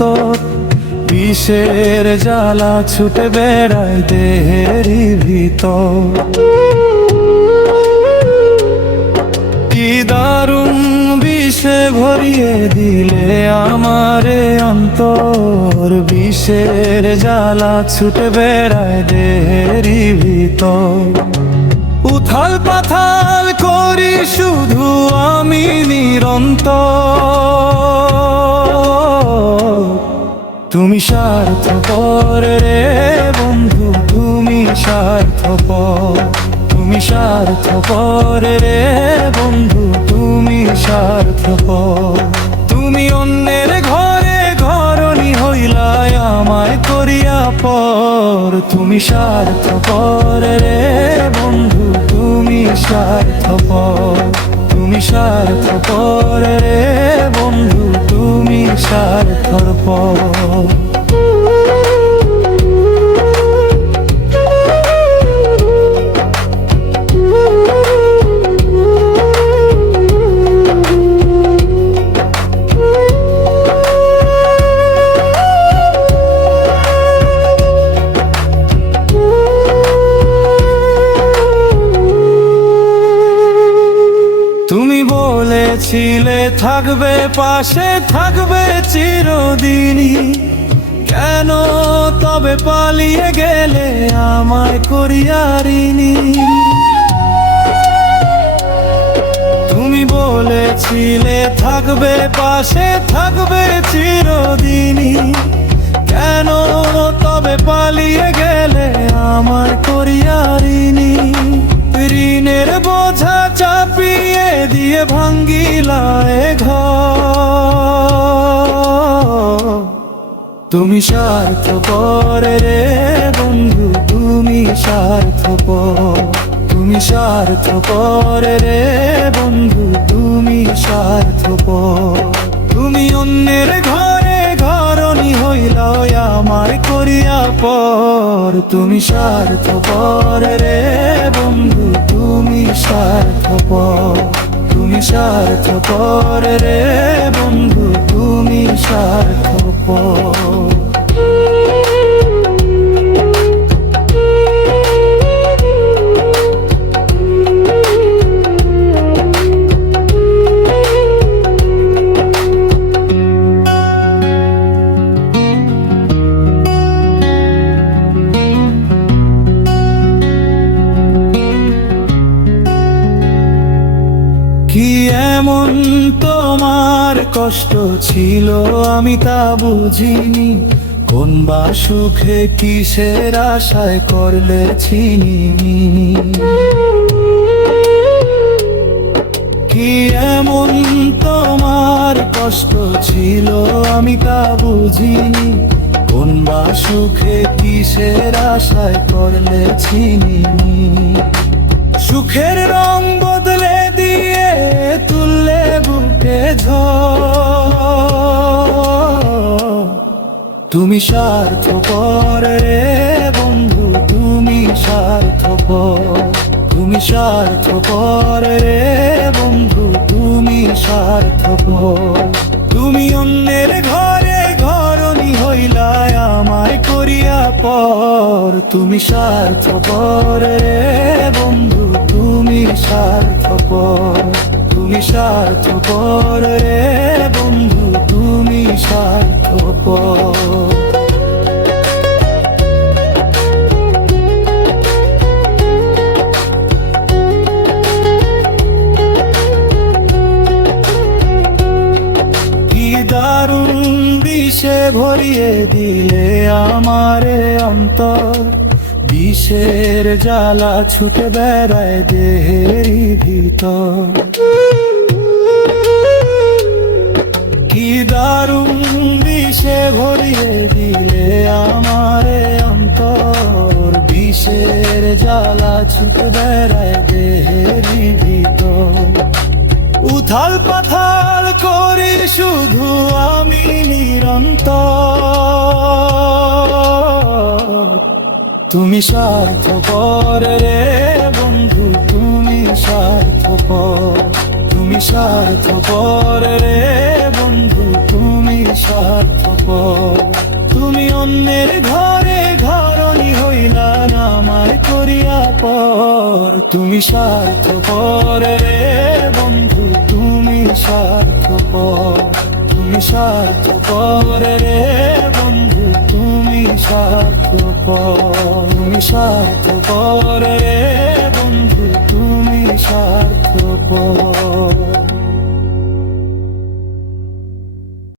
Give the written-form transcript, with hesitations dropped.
অন্তর, বিষের জ্বালা ছুটে বেড়ায় দেহেরই ভিতর। কি দারুণ বিষে ভরিয়ে দিলে আমারে অন্তর, বিষের জ্বালা ছুটে বেড়ায় দেহেরই ভিতর। উথাল পাথাল করি শুধু আমি নিরন্তর, তুমি স্বার্থপর রে বন্ধু, তুমি স্বার্থপর, তুমি স্বার্থপর রে বন্ধু, তুমি স্বার্থপর। তুমি অন্যের ঘরে ঘরণী হইলাই আমায় করিয়া পর, তুমি স্বার্থপর রে বন্ধু, তুমি স্বার্থপর, তুমি স্বার্থপর রে বন্ধু, তুমি স্বার্থপর। তুমি বলেছিলে থাকবে পাশে, থাকবে চিরদিনই, কেন তবে পালিয়ে গেলে আমায় করিয়া ঋণী? তুমি বলেছিলে থাকবে পাশে, থাকবে চিরদিনই, কেন তবে পালিয়ে গেলে আমায় করিয়া ঋণী? ঋণের বোঝা চাপিয়ে দিয়ে ভাঙ্গিলা এ ঘর, তুমি স্বার্থপর রে বন্ধু, তুমি স্বার্থপর, তুমি স্বার্থপর রে বন্ধু, তুমি স্বার্থপর। তুমি অন্যের ঘরে ঘরণী হইলা আমায় করিয়া পর, তুমি স্বার্থপর রে বন্ধু, তুমি স্বার্থপর, তুমি স্বার্থপর রে বন্ধু, তুমি স্বার্থপর। কি এমন তোমার কষ্ট ছিল আমি তা বুঝিনি, কোন বা সুখে কিসের আশায় করলে ছিনিমিনি। কি এমন তোমার কষ্ট ছিল আমি তা বুঝিনি, কোন বা সুখে কিসের আশায় করলে ছিনিমিনি। সুখের রং বদলে দিয়ে তুললে বুকে ঝড়, তুমি স্বার্থপর রে বন্ধু, তুমি স্বার্থপর, তুমি স্বার্থপর রে বন্ধু, তুমি স্বার্থপর। তুমি অন্যের ঘরে ঘরণী হইলা আমায় করিয়া পর, তুমি স্বার্থপর রে বন্ধু, তুমি স্বার্থপর, তুমি স্বার্থপর রে বন্ধু, তুমি স্বার্থপর। দারুণ বিষে ভরিয়ে দিলে আমারে অন্তর, বিষের জ্বালা ছুটে বেড়ায় দেহেরই ভিতর। কি দারুণ বিষে ভরিয়ে দিলে আমারে অন্তর, বিষের জ্বালা ছুটে বেড়ায় দেহেরই ভিতর। উথাল পাথাল করি শুধু আমি নিরন্তর, তুমি স্বার্থপর রে বন্ধু, তুমি স্বার্থপর, তুমি স্বার্থপর রে বন্ধু, তুমি স্বার্থপর। তুমি অন্যের ঘরে ঘরণী হইলা না আমায় করিয়া পর। তুমি স্বার্থপর রে বন্ধু, তুমি স্বার্থপর। তুমি স্বার্থপর রে বন্ধু, তুমি স্বার্থপর। তুমি স্বার্থপর রে বন্ধু, তুমি স্বার্থপর।